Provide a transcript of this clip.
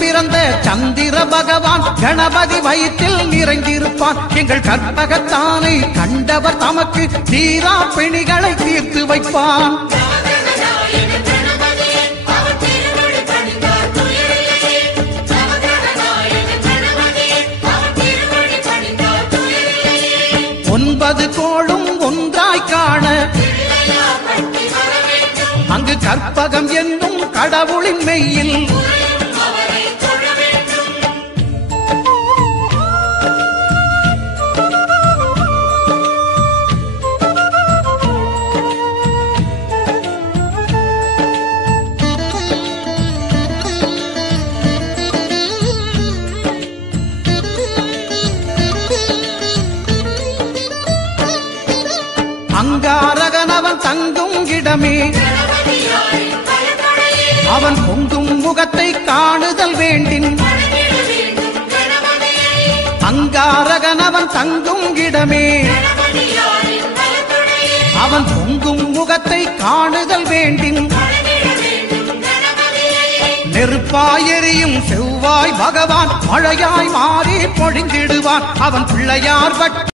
பிறந்த சந்திர பகவான் கணபதி வயிற்றில் நிறைந்திருப்பான். எங்கள் கற்பகத்தானை கண்டவர் தமக்கு தீரா பிணிகளை தீர்த்து வைப்பான். ஒன்பது கோளும் ஒன்றாய் காண அங்கு கற்பகம் என்னும் கடவுளின் மெய்யில் அங்காரகன் அவன் தங்கும் இடமே அவன் பொங்கும் முகத்தை காணுதல் வேண்டின். அங்காரகன் அவன் தங்கும் இடமே அவன் பொங்கும் முகத்தை காணுதல் வேண்டின். நெருப்பாய் எரியும் செவ்வாய் பகவான் மழையாய் மாறி பொழிந்திடுவான். அவன் பிள்ளையார்